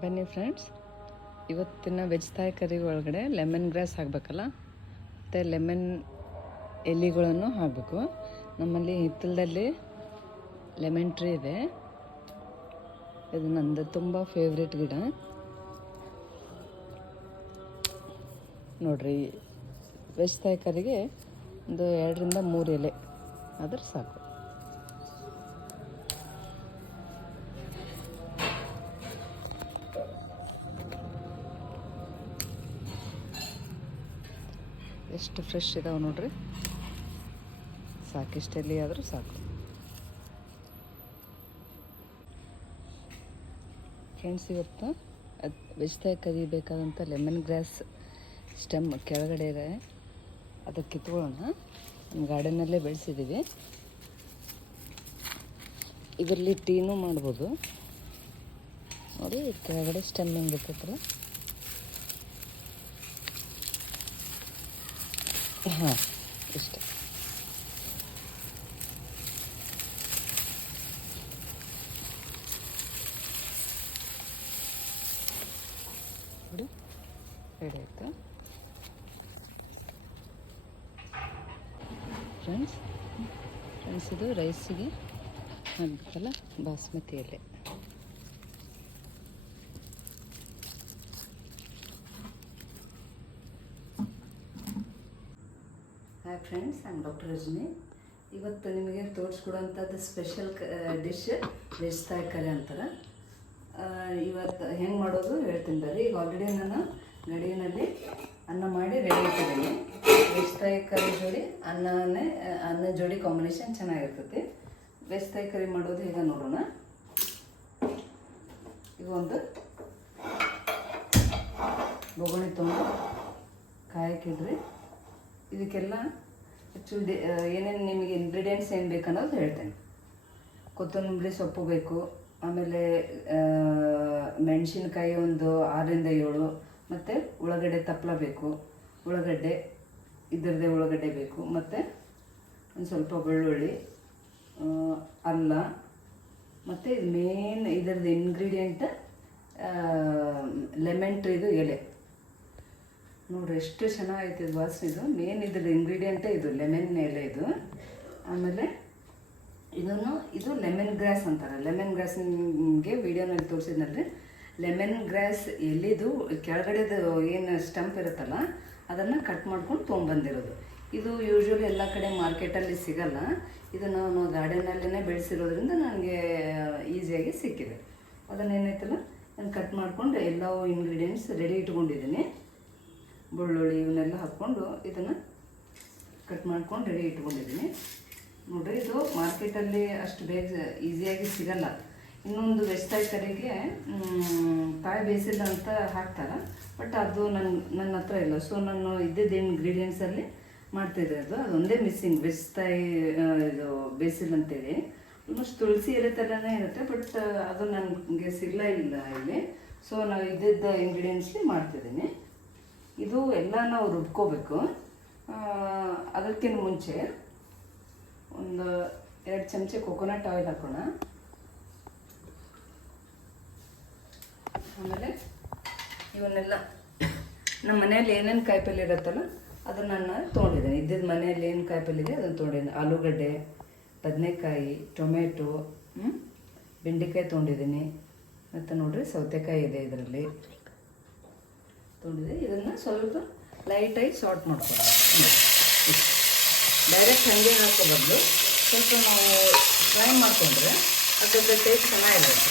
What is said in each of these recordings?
ಬನ್ನಿ ಫ್ರೆಂಡ್ಸ್, ಇವತ್ತಿನ veg Thai ಕರಿ ಒಳಗಡೆ ಲೆಮನ್ ಗ್ರಾಸ್ ಹಾಕಬೇಕಲ್ಲ, ಮತ್ತು ಲೆಮನ್ ಎಲೆಗಳನ್ನು ಹಾಕಬೇಕು. ನಮ್ಮಲ್ಲಿ ಹಿತ್ತಲದಲ್ಲಿ ಲೆಮನ್ ಟ್ರೀ ಇದೆ. ಇದು ನಂದು ತುಂಬ ಫೇವ್ರೇಟ್ ಗಿಡ ನೋಡ್ರಿ. ವೆಜ್ ಥಾಯ್ ಕರಿಗೆ ಒಂದು 2 ರಿಂದ 3 ಎಲೆ ಆದ್ರೆ ಸಾಕು. ಎಷ್ಟು ಫ್ರೆಶ್ ಇದಾವೆ ನೋಡ್ರಿ, ಸಾಕಿಷ್ಟೆಲ್ಲಿ ಆದರೂ ಸಾಕು. ಫ್ರೆಂಡ್ಸ್, ಇವತ್ತು ವೆಜ್ ಥಾಯ್ ಕರಿಬೇಕಾದಂಥ ಲೆಮನ್ ಗ್ರಾಸ್ ಸ್ಟೆಮ್ ಕೆಳಗಡೆ ಇದೆ, ಅದಕ್ಕೆ ಕಿತ್ಕೊಳ್ಳೋಣ. ನಮ್ಮ ಗಾರ್ಡನ್ನಲ್ಲೇ ಬೆಳೆಸಿದ್ದೀವಿ. ಇದರಲ್ಲಿ ಟೀನೂ ಮಾಡ್ಬೋದು ನೋಡಿ. ಕೆಳಗಡೆ ಸ್ಟೆಮ್ ಹೆಂಗಿರ್ತೈತಲ್ಲ, ಹಾಂ ಇಷ್ಟ. ನೋಡಿ, ರೆಡಿ ಆಯಿತು ಫ್ರೆಂಡ್ಸ್. ಇದು ರೈಸಿಗೆ ಹಾಕ್ಬೇಕಲ್ಲ, ಬಾಸ್ಮತಿ ಎಲೆ. ಹಾಯ್ ಫ್ರೆಂಡ್ಸ್, ನಾನು ಡಾಕ್ಟರ್ ರಜನಿ. ಇವತ್ತು ನಿಮಗೆ ತೋರಿಸ್ಕೊಡೋಂಥದ್ದು ಸ್ಪೆಷಲ್ ಡಿಶ್ ವೆಜ್ ಥಾಯ್ ಕರಿ ಅಂತಾರೆ. ಇವತ್ತು ಹೆಂಗೆ ಮಾಡೋದು ಹೇಳ್ತೀನಿ ಬರ್ರಿ. ಈಗ ಆಲ್ರೆಡಿ ನಾನು ಗಡಿಯಲ್ಲಿ ಅನ್ನ ಮಾಡಿ ರೆಡಿ ಇಟ್ಟಿದ್ದೀನಿ. ವೆಜ್ ಥಾಯ್ ಕರಿ ಜೋಡಿ ಅನ್ನ ಜೋಡಿ ಕಾಂಬಿನೇಷನ್ ಚೆನ್ನಾಗಿರ್ತೈತಿ. ವೆಜ್ ಥಾಯ್ ಕರಿ ಮಾಡೋದು ಈಗ ನೋಡೋಣ. ಈಗ ಒಂದು ಬೊಗಣಿ ತೊಗೊಂಡು ಕಾಯಕ್ಕಿಡ್ರಿ. ಇದಕ್ಕೆಲ್ಲ ಆ್ಯಕ್ಚುಲಿ ಏನೇನು ನಿಮಗೆ ಇಂಗ್ರೀಡಿಯೆಂಟ್ಸ್ ಏನು ಬೇಕು ಅನ್ನೋದು ಹೇಳ್ತೇನೆ. ಕೊತ್ತಂಬರಿ ಸೊಪ್ಪು ಬೇಕು, ಆಮೇಲೆ ಮೆಣಸಿನ್ಕಾಯಿ ಒಂದು 6 ರಿಂದ 7, ಮತ್ತು ಉಳ್ಳಾಗಡ್ಡೆ ತಪ್ಪಲ ಬೇಕು, ಉಳ್ಳಾಗಡ್ಡೆ ಇದರದೇ ಉಳ್ಳಾಗಡ್ಡೆ ಬೇಕು, ಮತ್ತು ಒಂದು ಸ್ವಲ್ಪ ಬೆಳ್ಳುಳ್ಳಿ, ಅಲ್ಲ, ಮತ್ತು ಇದು ಮೇನ್ ಇದರದ್ದು ಇಂಗ್ರೀಡಿಯೆಂಟ್ ಲೆಮನ್ ಟ್ರೀದು ಎಲೆ. ನೋಡ್ರಿ ಎಷ್ಟು ಚೆನ್ನಾಗೈತೆ ಇದು ವಾಸನೆ. ಇದು ಮೇನ್ ಇದ್ರದ್ದು ಇಂಗ್ರೀಡಿಯೆಂಟೇ ಇದು ಲೆಮನ್ ಎಲೆ ಇದು. ಆಮೇಲೆ ಇದು ಲೆಮನ್ ಗ್ರಾಸ್ ಅಂತಾರೆ. ಲೆಮನ್ ಗ್ರಾಸ್ ನಿಮಗೆ ವೀಡಿಯೋನಲ್ಲಿ ತೋರಿಸಿದ್ನಲ್ರಿ. ಲೆಮನ್ ಗ್ರಾಸ್ ಎಲ್ಲಿದು ಕೆಳಗಡೆದು ಏನು ಸ್ಟಂಪ್ ಇರುತ್ತಲ್ಲ, ಅದನ್ನು ಕಟ್ ಮಾಡ್ಕೊಂಡು ತೊಗೊಂಬಂದಿರೋದು. ಇದು ಯೂಶ್ವಲಿ ಎಲ್ಲ ಕಡೆ ಮಾರ್ಕೆಟಲ್ಲಿ ಸಿಗಲ್ಲ. ಇದು ನಾವು ಗಾರ್ಡನಲ್ಲೇ ಬೆಳೆಸಿರೋದ್ರಿಂದ ನನಗೆ ಈಸಿಯಾಗಿ ಸಿಕ್ಕಿದೆ. ಅದನ್ನೇನೈತಲ್ಲ, ನಾನು ಕಟ್ ಮಾಡಿಕೊಂಡು ಎಲ್ಲವೂ ಇಂಗ್ರೀಡಿಯೆಂಟ್ಸ್ ರೆಡಿ ಇಟ್ಕೊಂಡಿದ್ದೀನಿ. ಬೆಳ್ಳುಳ್ಳಿ ಇವನ್ನೆಲ್ಲ ಹಾಕ್ಕೊಂಡು ಇದನ್ನು ಕಟ್ ಮಾಡ್ಕೊಂಡು ರೆಡಿ ಇಟ್ಕೊಂಡಿದ್ದೀನಿ. ನೋಡಿರಿ, ಇದು ಮಾರ್ಕೆಟಲ್ಲಿ ಅಷ್ಟು ಬೇಗ ಈಸಿಯಾಗಿ ಸಿಗಲ್ಲ. ಇನ್ನೊಂದು ವೆಜ್ ಥಾಯ್ ಕರಿಗೆ ಕಾಯಿ ಬೇಯಿಸಿಲ್ಲ ಅಂತ ಹಾಕ್ತಾರೆ, ಬಟ್ ಅದು ನನ್ನ ಹತ್ರ ಇಲ್ಲ. ಸೊ ನಾನು ಇದ್ದಿದ್ದು ಇಂಗ್ರೀಡಿಯೆಂಟ್ಸಲ್ಲಿ ಮಾಡ್ತಿದ್ದೆ. ಅದೊಂದೇ ಮಿಸ್ಸಿಂಗ್. ವೆಜ್ ಥಾಯ್ ಇದು ಬೇಯಿಸಿಲ್ಲ ಅಂತೇಳಿ ಆಲ್ಮೋಸ್ಟ್ ತುಳಸಿ ಎಲೆ ಥರನೇ ಇರುತ್ತೆ, ಬಟ್ ಅದು ನನಗೆ ಸಿಗಲಿಲ್ಲ ಇಲ್ಲಿ. ಸೊ ನಾವು ಇದ್ದಿದ್ದ ಇಂಗ್ರೀಡಿಯೆಂಟ್ಸ್ಲಿ ಮಾಡ್ತಿದ್ದೀನಿ. ಇದು ಎಲ್ಲ ನಾವು ರುಬ್ಕೋಬೇಕು. ಅದಕ್ಕಿಂತ ಮುಂಚೆ ಒಂದು 2 ಚಮಚ ಕೊಕೊನಟ್ ಆಯಿಲ್ ಹಾಕೋಣ. ಆಮೇಲೆ ಇವನ್ನೆಲ್ಲ ನಮ್ಮ ಮನೆಯಲ್ಲಿ ಏನೇನು ಕಾಯಿಪಲ್ಯ ಇರುತ್ತಲ್ಲ ಅದನ್ನು ನಾನು ತೊಗೊಂಡಿದ್ದೀನಿ. ಇದ್ದಿದ್ದು ಮನೆಯಲ್ಲಿ ಏನು ಕಾಯಿಪಲ್ಯ ಇದೆ ಅದನ್ನು ತೊಗೊಂಡಿದ್ದೀನಿ. ಆಲೂಗಡ್ಡೆ, ಬದನೆಕಾಯಿ, ಟೊಮೆಟೊ, ಬೆಂಡೆಕಾಯಿ ತೊಗೊಂಡಿದ್ದೀನಿ. ಮತ್ತು ನೋಡಿರಿ, ಸೌತೆಕಾಯಿ ಇದೆ ಇದರಲ್ಲಿ ತೊಗೊಂಡಿದೆ. ಇದನ್ನು ಸ್ವಲ್ಪ ಲೈಟಾಗಿ ಸಾಲ್ಟ್ ಮಾಡ್ಕೊಳ್ಳೋಣ. ಡೈರೆಕ್ಟ್ ಹಾಗೆ ಹಾಕೋ ಬದಲು ಸ್ವಲ್ಪ ನಾವು ಫ್ರೈ ಮಾಡಿಕೊಂಡ್ರೆ ಅದರ ಟೇಸ್ಟ್ ಚೆನ್ನಾಗಿರುತ್ತೆ.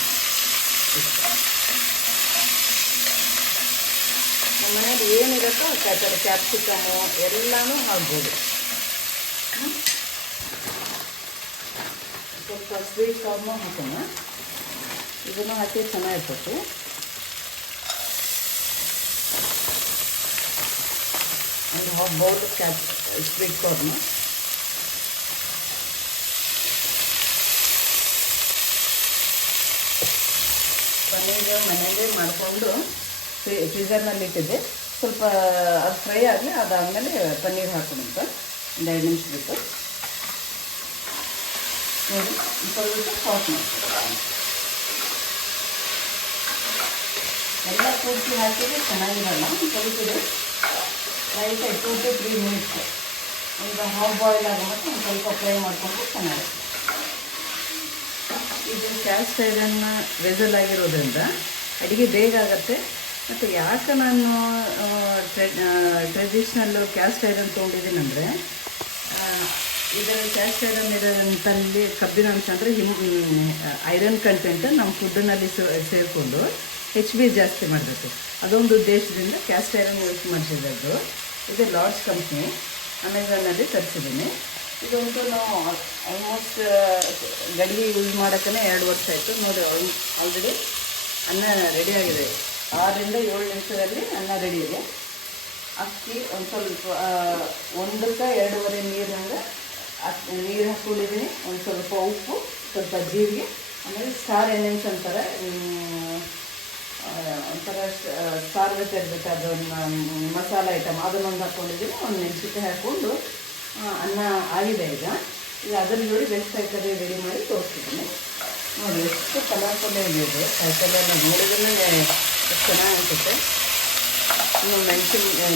ನಮ್ಮ ಮನೇಲಿ ಏನಿರುತ್ತೋ ಕಾಯಿಪಲ್ಲೆ, ಕ್ಯಾಪ್ಸಿಕಮ್ಮು ಎಲ್ಲನೂ ಹಾಕ್ಬೋದು. ಸ್ವಲ್ಪ ಸ್ವೀಟ್ ಕಾರ್ನು ಹಾಕೋಣ. ಇದನ್ನು ಹಾಕಿ ಚೆನ್ನಾಗಿರ್ತೈತಿ. ಒಂದು 1/2 ಬೌಲ್ ಸ್ವೀಟ್ ಕಾರ್ನ್. ಪನ್ನೀರ್ ಮನೆಯಲ್ಲೇ ಮಾಡಿಕೊಂಡು ಫ್ರೀಝರ್ನಲ್ಲಿ ಇಟ್ಟಿದ್ದೆ. ಸ್ವಲ್ಪ ಅದು ಫ್ರೈ ಆಗಲಿ, ಅದಾದಮೇಲೆ ಪನ್ನೀರ್ ಹಾಕೋಣಂತ ಒಂದು 2 ನಿಮಿಷ ಬಿಟ್ಟು ನೋಡಿ. ಸ್ವಲ್ಪ ಸಾಸ್ ಮಾಡ್ತೀನಿ. ಎಲ್ಲ ಪೂರ್ತಿ ಹಾಕಿದ್ರೆ ಚೆನ್ನಾಗಿರಲ್ಲ. ಸ್ವಲ್ಪ ಇದು ಲೈಟಾಗಿ 2 to 3 ಮಿನಿಟ್ಸ್ ಈಗ ಹಾಫ್ ಬಾಯ್ಲ್ ಆಗೋ ಮತ್ತು ಒಂದು ಸ್ವಲ್ಪ ಫ್ರೈ ಮಾಡಿಕೊಂಡ್ರೆ ಚೆನ್ನಾಗಿರುತ್ತೆ. ಇದು ಕ್ಯಾಸ್ಟ್ ಐರನ್ ವೆಸಲ್ ಆಗಿರೋದ್ರಿಂದ ಅಡುಗೆ ಬೇಗ ಆಗುತ್ತೆ. ಮತ್ತು ಯಾಕೆ ನಾನು ಟ್ರೆಡಿಷ್ನಲ್ಲು ಕ್ಯಾಸ್ಟ್ ಐರನ್ ತೊಗೊಂಡಿದ್ದೀನಿ ಅಂದರೆ, ಇದರ ಕ್ಯಾಸ್ಟ್ ಐರನ್ ಇರೋಂಥಲ್ಲಿ ಕಬ್ಬಿನ ಅಂಶ ಅಂದರೆ ಐರನ್ ಕಂಟೆಂಟ್ ನಮ್ಮ ಫುಡ್ಡಿನಲ್ಲಿ ಸೇರಿಕೊಂಡು HB ಜಾಸ್ತಿ ಮಾಡಬೇಕು. ಅದೊಂದು ಉದ್ದೇಶದಿಂದ ಕ್ಯಾಸ್ಟ್ ಐರನ್ ಯೂಸ್ ಮಾಡಿಸಿದ್ದು. ಇದು ಲಾರ್ಜ್ ಕಂಪ್ನಿ, ಅಮೆಝಾನಲ್ಲಿ ತರಿಸಿದ್ದೀನಿ. ಇದಂತೂ ನಾವು ಆಲ್ಮೋಸ್ಟ್ ಗಡಿಗೆ ಯೂಸ್ ಮಾಡೋಕ್ಕೇ 2 ವರ್ಷ ಆಯಿತು ನೋಡಿ. ಆಲ್ರೆಡಿ ಅನ್ನ ರೆಡಿಯಾಗಿದೆ. 6 ರಿಂದ 7 ನಿಮಿಷದಲ್ಲಿ ಅನ್ನ ರೆಡಿ ಇದೆ. ಅಕ್ಕಿ ಒಂದು ಸ್ವಲ್ಪ 1ಕ್ಕೆ 2.5 ನೀರು ಹಾಕ್ಕೊಂಡಿದ್ದೀನಿ. ಒಂದು ಸ್ವಲ್ಪ ಉಪ್ಪು, ಸ್ವಲ್ಪ ಜೀರಿಗೆ, ಆಮೇಲೆ ಸ್ಟಾರ್ ಎಣ್ಣೆನ್ಸ್ ಅಂತಾರೆ, ಒಂಥರ ಸಾರ್ವತೆ ಇರಬೇಕು, ಅದನ್ನು ಮಸಾಲೆ ಐಟಮ್ ಅದನ್ನೊಂದು ಹಾಕ್ಕೊಂಡಿದ್ದೀನಿ. ಒಂದು ಮೆಣಸಿನ್ಕಾಯಿ ಹಾಕ್ಕೊಂಡು ಅನ್ನ ಆಗಿದೆ. ಈಗ ಅದರ ಜೋಡಿ ಬೆಳೆಸ್ಕಾಯ್ತದೆ ರೆಡಿ ಮಾಡಿ ತೋರಿಸ್ತಿದ್ದೀನಿ ನೋಡಿ. ಎಷ್ಟು ಕಲರ್ಫುಲ್ ಇದೆ ಕಾಯಿಪಲ್ಲೆ ಎಲ್ಲ ನೋಡಿದ್ರೆ ಎಷ್ಟು ಚೆನ್ನಾಗಿ ಅನಿಸುತ್ತೆ. ಇನ್ನು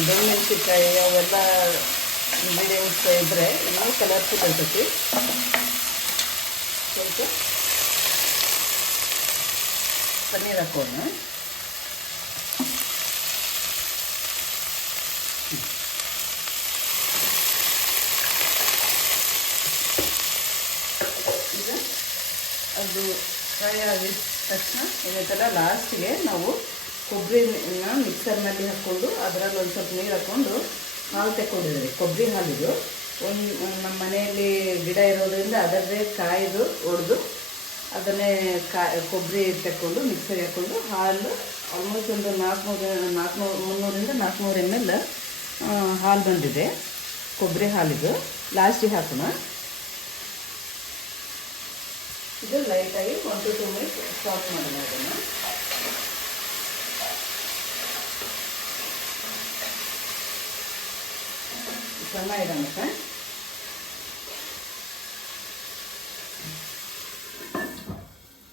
ದೊಣ್ಣೆ ಮೆಣಸಿನ್ಕಾಯಿ ಅವೆಲ್ಲ ಇಂಗ್ರೀಡಿಯೆಂಟ್ಸ್ ಇದ್ದರೆ ಇನ್ನೂ ಕಲರ್ಫುಲ್ ಇರ್ತೈತಿ. ಸ್ವಲ್ಪ ಪನ್ನೀರ್ ಹಾಕೋಣ. ಈಗ ಅದು ಫ್ರೈ ಆಗಿದ ತಕ್ಷಣ ಏನೈತಲ್ಲ, ಲಾಸ್ಟಿಗೆ ನಾವು ಕೊಬ್ಬರಿನ ಮಿಕ್ಸರ್ನಲ್ಲಿ ಹಾಕ್ಕೊಂಡು ಅದರಲ್ಲಿ ಒಂದು ಸ್ವಲ್ಪ ನೀರು ಹಾಕ್ಕೊಂಡು ಹಾಲು ತೆಕ್ಕೊಂಡಿದ್ದೀವಿ. ಕೊಬ್ಬರಿ ಹಾಲಿದು ನಮ್ಮ ಮನೆಯಲ್ಲಿ ಗಿಡ ಇರೋದ್ರಿಂದ ಅದರದೇ ಕಾಯ್ದು ಒಡೆದು ಅದನ್ನೇ ಕೊಬ್ಬರಿ ತೆಕ್ಕೊಂಡು ಮಿಕ್ಸರ್ಗೆ ಹಾಕ್ಕೊಂಡು ಹಾಲು ಆಲ್ಮೋಸ್ಟ್ ಒಂದು 300ರಿಂದ 400 ml ಹಾಲು ಬಂದಿದೆ. ಕೊಬ್ಬರಿ ಹಾಲಿದು ಲಾಸ್ಟಿಗೆ ಹಾಕೋಣ. ಇದು ಲೈಟಾಗಿ 1 to 2 ಮಿನಿಟ್ಸ್ ಸಾಫ್ಟ್ ಮಾಡೋಣ. ಅದನ್ನು ಸಣ್ಣ ಇಡೋಣ.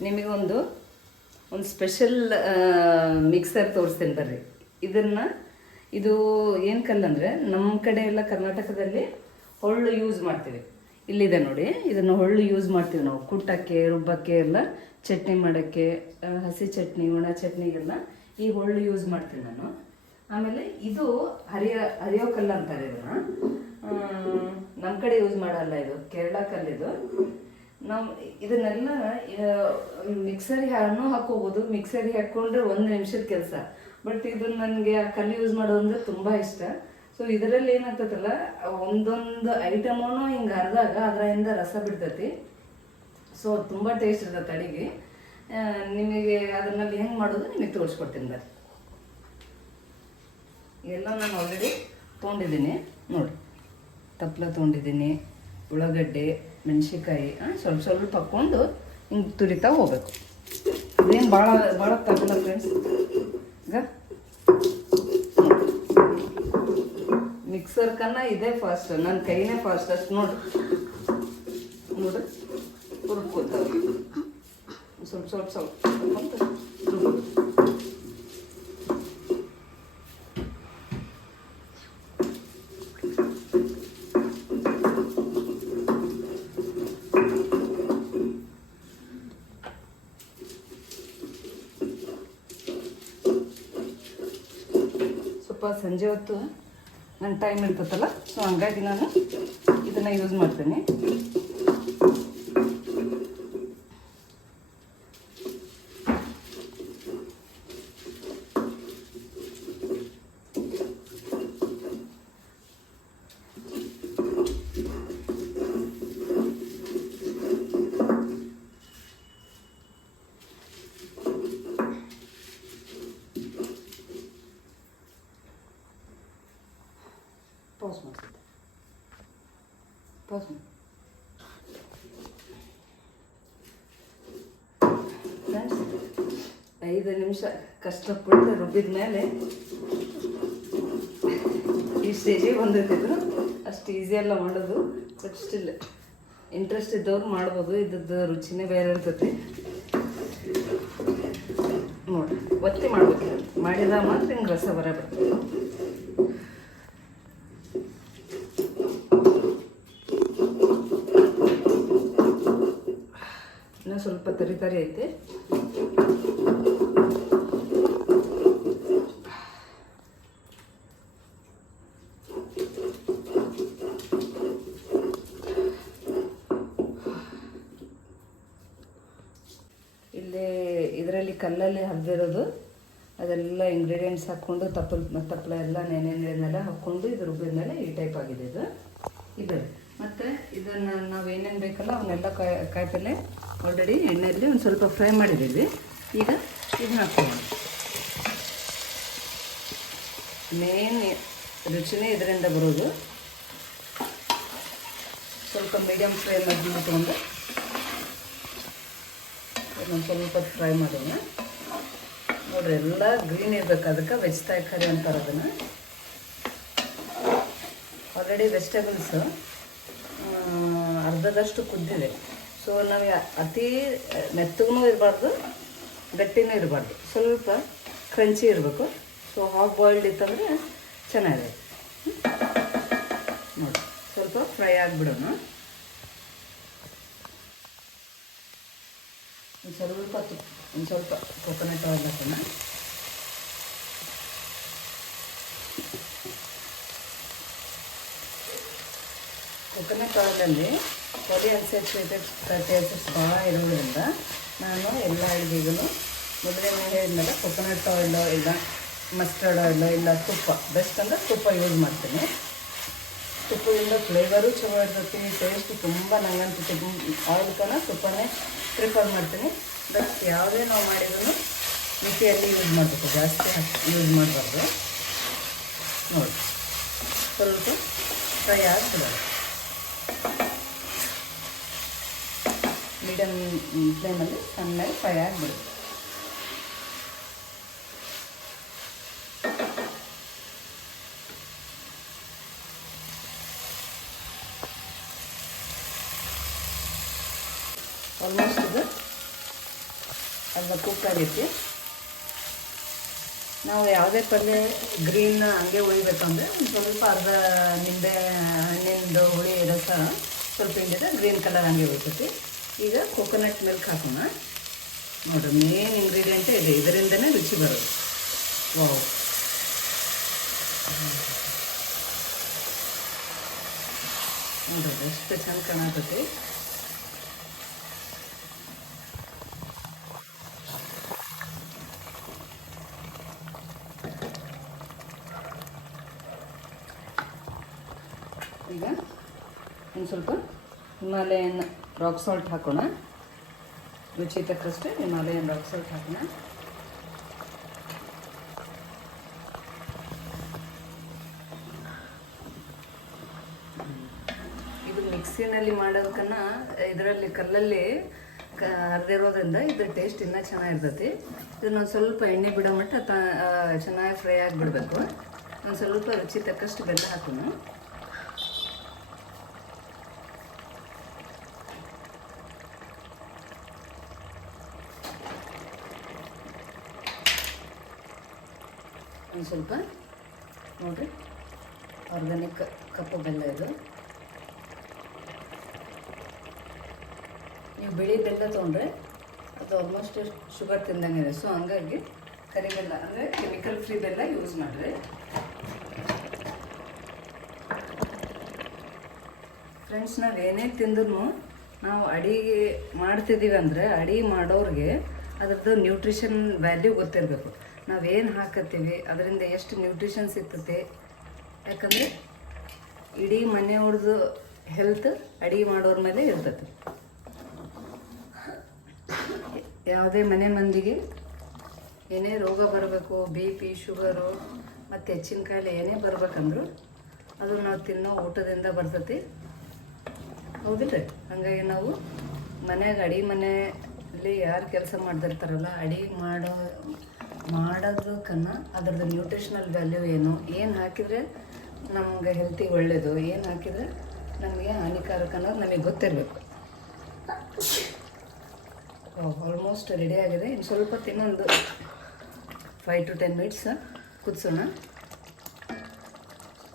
ನಿಮಗೊಂದು ಸ್ಪೆಷಲ್ ಮಿಕ್ಸರ್ ತೋರಿಸ್ತೀನಿ ಬರ್ರಿ. ಇದು ಏನು ಕಲ್ಲಂದರೆ, ನಮ್ಮ ಕಡೆ ಎಲ್ಲ ಕರ್ನಾಟಕದಲ್ಲಿ ಹೊಳ್ಳು ಯೂಸ್ ಮಾಡ್ತೀವಿ. ಇಲ್ಲಿದೆ ನೋಡಿ, ಇದನ್ನು ಹೊಳ್ಳು ಯೂಸ್ ಮಾಡ್ತೀವಿ ನಾವು ಕುಟ್ಟಕ್ಕೆ, ರುಬ್ಬಕ್ಕೆ ಎಲ್ಲ, ಚಟ್ನಿ ಮಾಡೋಕ್ಕೆ, ಹಸಿ ಚಟ್ನಿ, ಒಣ ಚಟ್ನಿಗೆಲ್ಲ ಈ ಹೊಳ್ಳು ಯೂಸ್ ಮಾಡ್ತೀನಿ ನಾನು. ಆಮೇಲೆ ಇದು ಹರಿಯೋ ಕಲ್ಲು ಅಂತಾರೆ ಇದನ್ನು. ನಮ್ಮ ಕಡೆ ಯೂಸ್ ಮಾಡಲ್ಲ, ಇದು ಕೇರಳ ಕಲ್ಲಿದು. ನಾವು ಇದನ್ನೆಲ್ಲ ಮಿಕ್ಸರಿಗೆ ಹಾಕೋಬೋದು. ಮಿಕ್ಸರಿಗೆ ಹಾಕ್ಕೊಂಡ್ರೆ 1 ನಿಮಿಷದ ಕೆಲಸ. ಬಟ್ ಇದು ನನಗೆ ಆ ಕಲ್ಲು ಯೂಸ್ ಮಾಡೋದಂದ್ರೆ ತುಂಬ ಇಷ್ಟ. ಸೊ ಇದರಲ್ಲಿ ಏನಾಗ್ತದಲ್ಲ, ಒಂದೊಂದು ಐಟಮೂ ಹಿಂಗೆ ಹರಿದಾಗ ಅದರಿಂದ ರಸ ಬಿಡ್ತೈತಿ. ಸೊ ತುಂಬ ಟೇಸ್ಟ್ ಇರ್ತೈತೆ ಅಡುಗೆ. ನಿಮಗೆ ಅದನ್ನಲ್ಲಿ ಹೆಂಗೆ ಮಾಡೋದು ನಿಮಗೆ ತೋರಿಸ್ಕೊಡ್ತೀನಿ ಬರ್ರಿ. ಎಲ್ಲ ನಾನು ಆಲ್ರೆಡಿ ತೊಗೊಂಡಿದ್ದೀನಿ ನೋಡಿ. ತಪ್ಪಲ ತೊಗೊಂಡಿದ್ದೀನಿ, ಉಳ್ಳಾಗಡ್ಡೆ, ಮೆಣಸಿನ್ಕಾಯಿ ಸ್ವಲ್ಪ ಸ್ವಲ್ಪ ಹಾಕ್ಕೊಂಡು ಹಿಂಗೆ ತುರಿತಾ ಹೋಗ್ಬೇಕು. ಅದೇನು ಭಾಳ ತಪ್ಪಲ್ಲ ಫ್ರೆಂಡ್ಸ್. ಈಗ ಮಿಕ್ಸರ್ ಕನ್ನ ಇದೇ ಫಾಸ್ಟ್, ನನ್ನ ಕೈನೇ ಫಾಸ್ಟ್. ಅಷ್ಟು ನೋಡ್ರಿ ಹುರ್ಕೋತಾವೆ. ಸ್ವಲ್ಪ ಸಂಜೆ ಹೊತ್ತು ನನ್ನ ಟೈಮ್ ಇರ್ತದಲ್ಲ, ಸೊ ಹಂಗಾಗಿ ನಾನು ಇದನ್ನು ಯೂಸ್ ಮಾಡ್ತೀನಿ. ಪಾಸ್ ಮಾಡಿ ಫ್ರೆಂಡ್ಸ್. 5 ನಿಮಿಷ ಕಷ್ಟಪಟ್ಟು ರುಬ್ಬಿದ ಮೇಲೆ ಈ ಸ್ಟೇಜಿಗೆ ಬಂದಿರ್ತಿದ್ರು. ಅಷ್ಟು ಈಸಿ ಅಲ್ಲ ಮಾಡೋದು, ಬಟ್ ಸ್ಟಿಲ್ ಇಂಟ್ರೆಸ್ಟ್ ಇದ್ದವ್ರು ಮಾಡ್ಬೋದು. ಇದ್ದದ್ದು ರುಚಿನೇ ಬೇರೆ ಇರ್ತೈತಿ ನೋಡಿ. ಒತ್ತಿ ಮಾಡ್ಬೇಕು. ಮಾಡಿದಾಗ ಮಾತ್ರ ಹಿಂಗೆ ರಸ ಬರಬೇಕು. ಇನ್ನೂ ಸ್ವಲ್ಪ ತರಿ ತರಿ ಐತೆ. ಇದರಲ್ಲಿ ಕಲ್ಲಲ್ಲಿ ಹರಿದಿರೋದು ಅದೆಲ್ಲ ಇಂಗ್ರೀಡಿಯೆಂಟ್ಸ್ ಹಾಕ್ಕೊಂಡು ತಪ್ಪಲ ಎಲ್ಲ ನೆನೆಲ್ಲ ಹಾಕ್ಕೊಂಡು ಇದು ರುಬ್ಬಿದ ಮೇಲೆ ಈ ಟೈಪ್ ಆಗಿದೆ ಇದು. ಮತ್ತು ಇದನ್ನು ನಾವು ಏನೇನು ಬೇಕಲ್ಲ ಅವನ್ನೆಲ್ಲ ಕಾಯಿಪಲ್ಲೆ ಆಲ್ರೆಡಿ ಎಣ್ಣೆಯಲ್ಲಿ ಒಂದು ಸ್ವಲ್ಪ ಫ್ರೈ ಮಾಡಿದ್ದೀವಿ. ಈಗ ಇದನ್ನ ಹಾಕ್ಕೊಳ್ಳೋಣ. ಮೇನ್ ರುಚಿನೇ ಇದರಿಂದ ಬರೋದು. ಸ್ವಲ್ಪ ಮೀಡಿಯಮ್ ಫ್ಲೇಮಲ್ಲಿ ಇಟ್ಕೊಂಡು ಒಂದು ಸ್ವಲ್ಪ ಫ್ರೈ ಮಾಡೋಣ. ನೋಡ್ರಿ, ಎಲ್ಲ ಗ್ರೀನ್ ಇರ್ಬೇಕು, ಅದಕ್ಕೆ ವೆಜ್ ತರಕಾರಿ ಅಂತಾರೆ ಅದನ್ನು. ಆಲ್ರೆಡಿ ವೆಜಿಟೇಬಲ್ಸ್ ಅರ್ಧದಷ್ಟು ಕುದ್ದಿದೆ. ಸೊ ನಾವು ಅತಿ ಮೆತ್ತಗೂ ಇರಬಾರ್ದು, ಗಟ್ಟಿನೂ ಇರಬಾರ್ದು, ಸ್ವಲ್ಪ ಕ್ರಂಚಿ ಇರಬೇಕು. ಸೊ ಹಾಫ್ ಬಾಯ್ಲ್ಡ್ ಇತ್ತಂದರೆ ಚೆನ್ನಾಗಿದೆ. ನೋಡಿ, ಸ್ವಲ್ಪ ಫ್ರೈ ಆಗಿಬಿಡೋಣ. ಒಂದು ಸ್ವಲ್ಪ ಕೊಕೊನಟ್ ಆಯಿಲ್ ಹಾಕೋಣ. ಕೊಕೊನಟ್ ಆಯಿಲಲ್ಲಿ ಪಾಲಿಅನ್ಸ್ಯಾಚುರೇಟೆಡ್ ಫ್ಯಾಟಿ ಆಸಿಡ್ಸ್ ಭಾಳ ಇರೋದ್ರಿಂದ ನಾನು ಎಲ್ಲ ಅಡುಗೆಗೂ ಮೊದಲೇ ಹೇಳಿದ್ಮೇಲೆ ಕೊಕೊನಟ್ ಆಯಿಲು ಇಲ್ಲ ಮಸ್ಟರ್ಡ್ ಆಯಿಲು ಇಲ್ಲ ತುಪ್ಪ, ಬೆಸ್ಟ್ ಅಂದರೆ ತುಪ್ಪ ಯೂಸ್ ಮಾಡ್ತೀನಿ. ತುಪ್ಪದಿಂದ ಫ್ಲೇವರು ಚಲೋ ಇರ್ತೈತಿ, ಟೇಸ್ಟ್ ತುಂಬ ನಂಗಂತೂ ಆಯಿಲ್ಕನ ತುಪ್ಪನೇ ಪ್ರಿಫರ್ ಮಾಡ್ತೀನಿ. ಬಟ್ ಯಾವುದೇ ನಾವು ಮಾಡಿದ್ರು ಮಿತಿಯಲ್ಲಿ ಯೂಸ್ ಮಾಡಬೇಕು, ಜಾಸ್ತಿ ಯೂಸ್ ಮಾಡಬಾರ್ದು. ನೋಡಿ, ಸ್ವಲ್ಪ ಫ್ರೈ ಆಗಿಬಿಡೋದು. ಮೀಡಿಯಮ್ ಫ್ಲೇಮಲ್ಲಿ ಸಣ್ಣಗೆ ಫ್ರೈ ಆಗಿಬಿಡುತ್ತೆ. ಆಲ್ಮೋಸ್ಟ್ ಇದು ಅರ್ಧ ಕುಕ್ ಆಗೈತಿ. ನಾವು ಯಾವುದೇ ಪಲ್ಯ ಗ್ರೀನ್ ಹಂಗೆ ಉಳಿಬೇಕಂದ್ರೆ ಒಂದು ಸ್ವಲ್ಪ ಅರ್ಧ ನಿಂಬೆ ಹಣ್ಣಿಂದು ಹುಳಿ ರಸ ಸ್ವಲ್ಪ ಹಿಂಡಿದ್ರೆ ಗ್ರೀನ್ ಕಲರ್ ಹಂಗೆ ಉಳಿತೈತಿ. ಈಗ ಕೊಕೊನಟ್ ಮಿಲ್ಕ್ ಹಾಕೋಣ. ನೋಡಿರಿ, ಮೇನ್ ಇಂಗ್ರೀಡಿಯೆಂಟೇ ಇದೆ, ಇದರಿಂದನೇ ರುಚಿ ಬರೋದು. ವಾವ್, ನೋಡಿರಿ ಎಷ್ಟು ಚೆಂದ ಕಾಣತೈತಿ. ಈಗ ಒಂದು ಸ್ವಲ್ಪ ಹಿಮಾಲಯನ್ ರಾಕ್ ಸಾಲ್ಟ್ ಹಾಕೋಣ. ರುಚಿ ತಕ್ಕಷ್ಟು ಹಿಮಾಲಯನ್ ರಾಕ್ ಸಾಲ್ಟ್ ಹಾಕೋಣ. ಇದು ಮಿಕ್ಸಿನಲ್ಲಿ ಮಾಡೋದಕ್ಕನ್ನ ಇದರಲ್ಲಿ ಕಲ್ಲಲ್ಲಿ ಹರಿದಿರೋದ್ರಿಂದ ಇದ್ರ ಟೇಸ್ಟ್ ಇನ್ನೂ ಚೆನ್ನಾಗಿರ್ತೈತಿ. ಇದನ್ನೊಂದು ಸ್ವಲ್ಪ ಎಣ್ಣೆ ಬಿಡೋ ಮಟ್ಟ ಚೆನ್ನಾಗಿ ಫ್ರೈ ಆಗಿಬಿಡ್ಬೇಕು. ಒಂದು ಸ್ವಲ್ಪ ರುಚಿ ತಕ್ಕಷ್ಟು ಬೆಲ್ಲ ಹಾಕೋಣ. ಒಂದು ಸ್ವಲ್ಪ ನೋಡಿರಿ, ಆರ್ಗ್ಯಾನಿಕ್ ಕಪ್ಪು ಬೆಲ್ಲ ಇದು. ನೀವು ಬಿಳಿ ಬೆಲ್ಲ ತೊಗೊಂಡ್ರೆ ಅದು ಆಲ್ಮೋಸ್ಟ್ ಶುಗರ್ ತಿಂದಂಗೆ ಇದೆ. ಸೊ ಹಂಗಾಗಿ ಕರಿ ಬೆಲ್ಲ ಅಂದರೆ ಕೆಮಿಕಲ್ ಫ್ರೀ ಬೆಲ್ಲ ಯೂಸ್ ಮಾಡಿರಿ. ಫ್ರೆಂಡ್ಸ್, ನಾವು ಏನೇ ತಿಂದ್ರೂ ನಾವು ಅಡಿಗೆ ಮಾಡ್ತಿದ್ದೀವಿ ಅಂದರೆ ಅಡಿಗೆ ಮಾಡೋರಿಗೆ ಅದ್ರದ್ದು ನ್ಯೂಟ್ರಿಷನ್ ವ್ಯಾಲ್ಯೂ ಗೊತ್ತಿರಬೇಕು. ನಾವೇನು ಹಾಕತ್ತೀವಿ ಅದರಿಂದ ಎಷ್ಟು ನ್ಯೂಟ್ರಿಷನ್ ಸಿಗ್ತೈತೆ. ಯಾಕಂದರೆ ಇಡೀ ಮನೆಯವ್ರದ್ದು ಹೆಲ್ತ್ ಅಡಿಗೆ ಮಾಡೋರ ಮೇಲೆ ಇರ್ತೈತಿ. ಯಾವುದೇ ಮನೆ ಮಂದಿಗೆ ಏನೇ ರೋಗ ಬರಬೇಕು, BP, ಶುಗರು ಮತ್ತು ಹೆಚ್ಚಿನ ಕಾಯಿಲೆ ಏನೇ ಬರ್ಬೇಕಂದ್ರೂ ಅದು ನಾವು ತಿನ್ನೋ ಊಟದಿಂದ ಬರ್ತೈತಿ. ಹೌದಿಲ್ಲ? ಹಾಗಾಗಿ ನಾವು ಮನೆಯಾಗ ಅಡಿಗೆ ಮನೆಯಲ್ಲಿ ಯಾರು ಕೆಲಸ ಮಾಡ್ತಿರ್ತಾರಲ್ಲ, ಅಡಿಗೆ ಮಾಡೋದಕ್ಕನ್ನ ಅದರದ್ದು ನ್ಯೂಟ್ರಿಷನಲ್ ವ್ಯಾಲ್ಯೂ ಏನು ಹಾಕಿದರೆ ನಮ್ಗೆ ಹೆಲ್ತಿಗೆ ಒಳ್ಳೆಯದು, ಏನು ಹಾಕಿದರೆ ನಮಗೆ ಹಾನಿಕಾರಕ ಅನ್ನೋದು ನಮಗೆ ಗೊತ್ತಿರಬೇಕು. ಆಲ್ಮೋಸ್ಟ್ ರೆಡಿ ಆಗಿದೆ. ಇನ್ನು ಸ್ವಲ್ಪ ಇನ್ನೊಂದು 5 to 10 ಮಿನಿಟ್ಸ್ ಕುದಿಸೋಣ.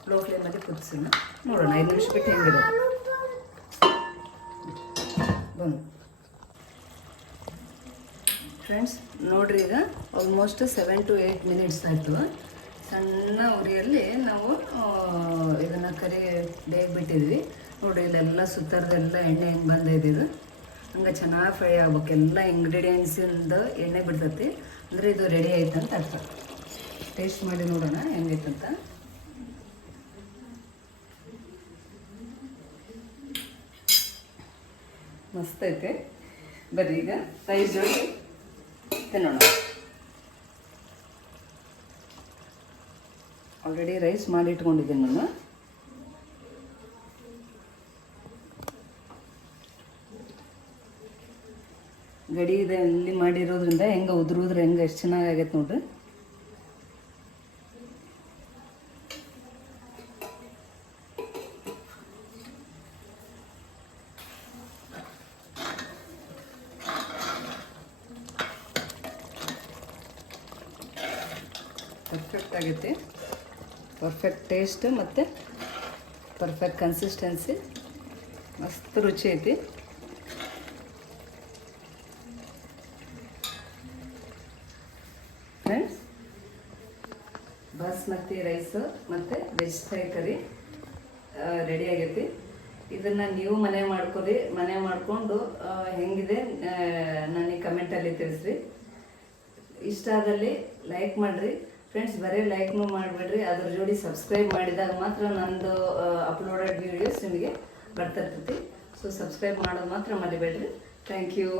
ಲೋ ಫ್ಲೇಮಲ್ಲಿ ಕುದಿಸೋಣ. ನೋಡೋಣ 5 ನಿಮಿಷ ಬಿಟ್ಟು ಹೆಂಗಿರೋದು. ಬಂದು ಫ್ರೆಂಡ್ಸ್ ನೋಡ್ರಿ, ಈಗ ಆಲ್ಮೋಸ್ಟ್ 7 to 8 ಮಿನಿಟ್ಸ್ ಆಯಿತು. ಸಣ್ಣ ಉರಿಯಲ್ಲಿ ನಾವು ಇದನ್ನು ಬೇಗ ಬಿಟ್ಟಿದ್ವಿ. ನೋಡಿರಿ, ಇಲ್ಲೆಲ್ಲ ಸುತ್ತರದೆಲ್ಲ ಎಣ್ಣೆ ಹೆಂಗೆ ಬಂದೈತೆ ಇದು. ಹಂಗೆ ಚೆನ್ನಾಗಿ ಫ್ರೈ ಆಗ್ಬೇಕು. ಎಲ್ಲ ಇಂಗ್ರೀಡಿಯೆಂಟ್ಸಿಂದ ಎಣ್ಣೆ ಬಿಡ್ತೈತಿ ಅಂದರೆ ಇದು ರೆಡಿ ಆಯ್ತು ಅಂತ ಅರ್ಥ. ಟೇಸ್ಟ್ ಮಾಡಿ ನೋಡೋಣ ಹೆಂಗೈತಂತ. ಮಸ್ತ್ ಐತೆ. ಬರ್ರಿ ಈಗ ರೈಸ್ ಜೋಡಿ ತಿನ್ನೋಣ. ಆಲ್ರೆಡಿ ರೈಸ್ ಮಾಡಿ ಇಟ್ಕೊಂಡಿದ್ದೀನಿ ನಾನು. ಗಡಿ ಇದೆ ಅಲ್ಲಿ ಮಾಡಿರೋದ್ರಿಂದ ಹೆಂಗೆ ಉದುರುದ್ರೆ ಹೆಂಗೆ ಎಷ್ಟು ಚೆನ್ನಾಗಾಗೈತೆ ನೋಡ್ರಿ. ಪರ್ಫೆಕ್ಟ್ ಆಗೈತಿ. ಪರ್ಫೆಕ್ಟ್ ಟೇಸ್ಟ್ ಮತ್ತು ಪರ್ಫೆಕ್ಟ್ ಕನ್ಸಿಸ್ಟೆನ್ಸಿ, ಮಸ್ತ್ ರುಚಿ ಐತಿ. ಫ್ರೆಂಡ್ಸ್, ಬಾಸ್ಮತಿ ರೈಸು ಮತ್ತು ವೆಜ್ ಫ್ರೈ ಕರಿ ರೆಡಿ ಆಗೈತಿ. ಇದನ್ನು ನೀವು ಮನೆ ಮಾಡ್ಕೊರಿ. ಮನೆ ಮಾಡಿಕೊಂಡು ಹೆಂಗಿದೆ ನನಗೆ ಕಮೆಂಟಲ್ಲಿ ತಿಳಿಸ್ರಿ. ಇಷ್ಟ ಆದಲ್ಲಿ ಲೈಕ್ ಮಾಡಿರಿ ಫ್ರೆಂಡ್ಸ್. ಬರೀ ಲೈಕ್ನೂ ಮಾಡಿಬಿಡ್ರಿ, ಅದ್ರ ಜೋಡಿ ಸಬ್ಸ್ಕ್ರೈಬ್ ಮಾಡಿದಾಗ ಮಾತ್ರ ನಂದು ಅಪ್ಲೋಡೆಡ್ ವೀಡಿಯೋಸ್ ನಿಮಗೆ ಬರ್ತಿರ್ತೈತಿ. ಸೊ ಸಬ್ಸ್ಕ್ರೈಬ್ ಮಾಡೋದು ಮಾತ್ರ ಮರಿಬೇಡ್ರಿ. Thank you.